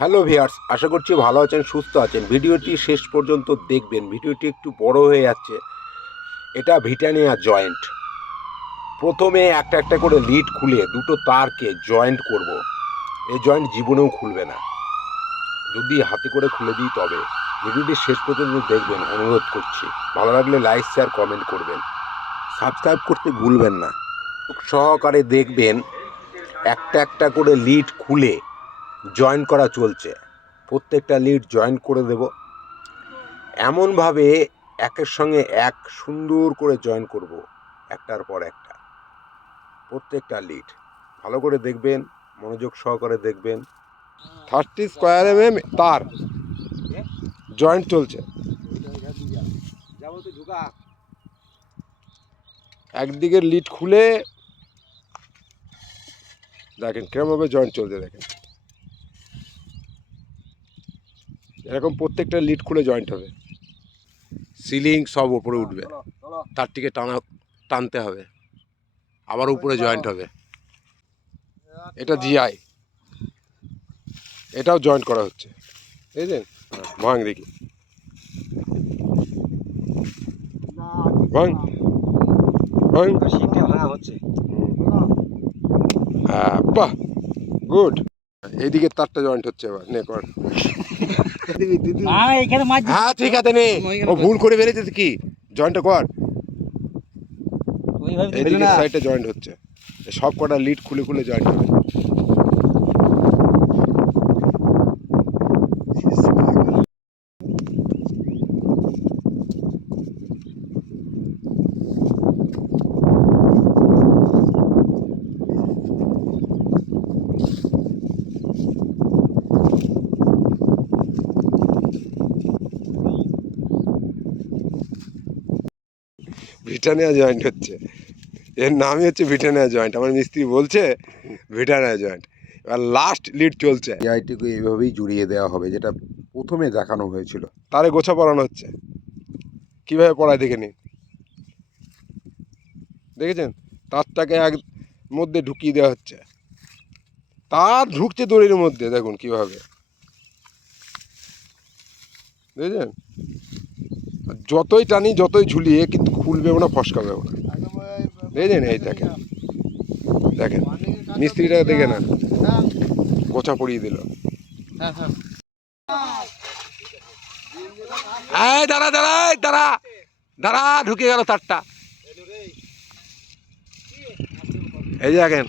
Hello viewers আশা করছি ভালো আছেন, সুস্থ আছেন। ভিডিওটি শেষ পর্যন্ত দেখবেন। ভিডিওটি একটু বড় হয়ে যাচ্ছে। এটা ভিটানিয়া জয়েন্ট প্রথমে একটা একটা করে লিড খুলে দুটো তারকে জয়েন্ট করব। এই জয়েন্ট জীবনেও খুলবে না। যদি হাতে করে খুলে দিই তবে। ভিডিওটি শেষ পর্যন্ত দেখবেন, অনুরোধ করছি। ভালো লাগলে লাইক শেয়ার কমেন্ট করবেন। সাবস্ক্রাইব করতে ভুলবেন না। সহকারে দেখবেন, একটা একটা করে লিড খুলে জয়েন করা চলছে। প্রত্যেকটা লিড জয়েন করে দেব। এমনভাবে একের সঙ্গে এক সুন্দর করে জয়েন করব, একটার পর একটা। প্রত্যেকটা লিড ভালো করে দেখবেন, মনোযোগ সহকারে দেখবেন। থার্টি স্কোয়ার এম এম তার। জয়েন্ট চলছে। একদিকের লিড খুলে, দেখেন কিরমভাবে জয়েন্ট চলছে দেখেন। এরকম প্রত্যেকটা লিড খুলে জয়েন্ট হবে। সিলিং সব উপরে উঠবে। তার থেকে টানা টানতে হবে। আবার উপরে জয়েন্ট হবে। এটা জিআই এটাও জয়েন্ট করা হচ্ছে। বুঝলেন ভাঙ দেখি। ভাঙ। ভাঙ। হ্যাঁ বাহ গুড এইদিকে তারটা জয়েন্ট হচ্ছে এবার নে কর হ্যাঁ এখানে মাছ ঠিক আছে নে। ও ভুল করে বেরিয়েছে তো কি জয়েন্টটা কর। সাইডটা জয়েন্ট হচ্ছে। সব কটা লিড খুলে খুলে জয়েন্ট হবে। ব্রিটানিয়া জয়েন্ট হচ্ছে। এর নামই হচ্ছে ব্রিটানিয়া জয়েন্ট আমার মিস্ত্রি বলছে ব্রিটানিয়া জয়েন্ট এবার লাস্ট লিড চলছে। আইটিকে এইভাবেই জুড়িয়ে দেওয়া হবে যেটা প্রথমে দেখানো হয়েছিল। তারে গোছা পড়ানো হচ্ছে। কীভাবে পড়ায় দেখে নিন। দেখেছেন? তারটাকে এক মধ্যে ঢুকিয়ে দেওয়া হচ্ছে। তার ঢুকছে দড়ির মধ্যে দেখুন কীভাবে। দেখেছেন? যতই টানি, যতই ঝুলিয়ে, কিন্তু খুলবেও না, ফসকাবেও না। দেখেছেন এই দেখেন। দেখেন মিস্ত্রিটা দেখে না গোছা পড়িয়ে দিল। এই, দাঁড়া দাঁড়া দাঁড়া। দাঁড়া, ঢুকে গেল তারটা। এই দেখেন।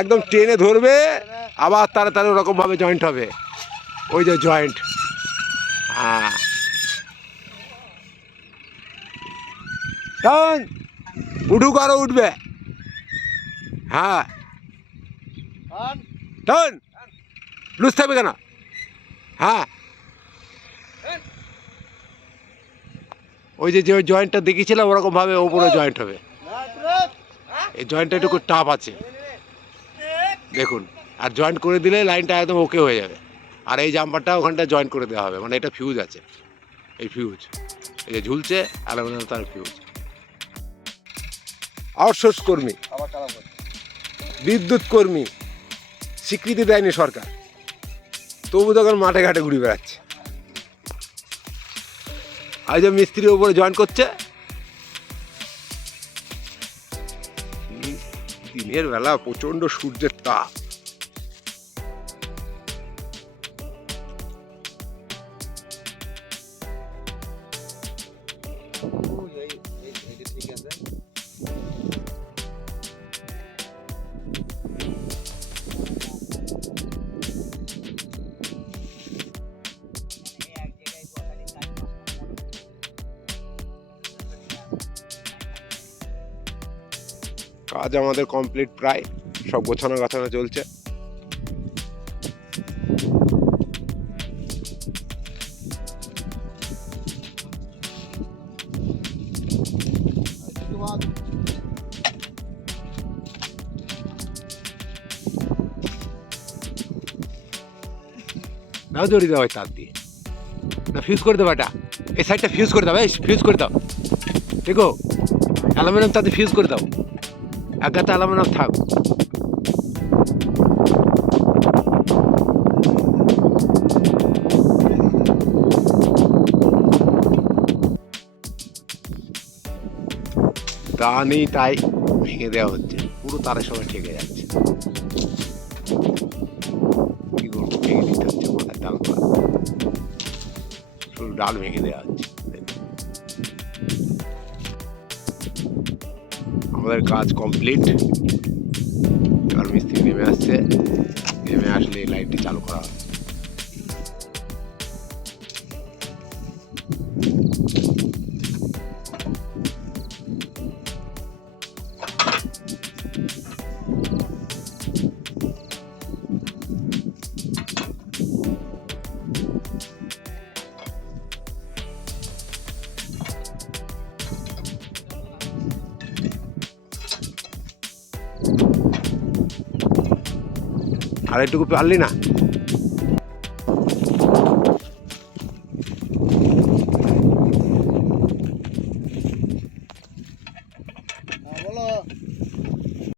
একদম টেনে ধরবে, আবার তারা তারা ওরকম ভাবে জয়েন্ট হবে। ওই যে জয়েন্ট হ্যাঁ টান উঠুক আরও উঠবে। হ্যাঁ। টান লুজ থাকবে কেন? হ্যাঁ। ওই যে যে জয়েন্টটা দেখিয়েছিলাম ওরকম ভাবে ওপরে জয়েন্ট হবে। এই জয়েন্টটা একটু টাফ আছে। দেখুন, আর জয়েন্ট করে দিলে লাইনটা একদম ওকে হয়ে যাবে। আর এই জাম্পারটা ওখানটা জয়েন্ট করে দেওয়া হবে মানে এটা ফিউজ আছে। এই ফিউজ এই যে ঝুলছে, অ্যালুমিনিয়াম তার ফিউজ আউটসোর্স কর্মী বিদ্যুৎ কর্মী স্বীকৃতি দেয়নি সরকার। তবু তখন মাঠে ঘাটে ঘুরে বেড়াচ্ছে। আজ মিস্ত্রির ওপরে জয়েন করছে দিনের বেলা প্রচণ্ড সূর্যের তাপ। কাজ আমাদের কমপ্লিট প্রায় সব গোছানো গাছানো চলছে। নাও জড়িয়ে দাও ওই তার দিয়ে। না ফিউজ করে দাও এটা। এই সাইডটা ফিউজ করে দাও ফিউজ করে দাও। ঠিক অ্যালুমিনিয়াম তাতে ফিউজ করে দাও। আগাতে আলামনা থাক। তা নেই তাই ভেঙে দেওয়া হচ্ছে। পুরো তারা সবাই ঠেকে যাচ্ছে। কি করব? ভেঙে দিতে হচ্ছে ডাল ভেঙে দেওয়া হচ্ছে। আমাদের কাজ কমপ্লিট আর মিস্ত্রি নেমে আসছে। নেমে আসলে লাইটটি চালু করা হবে। আর এটুকু পারলি না?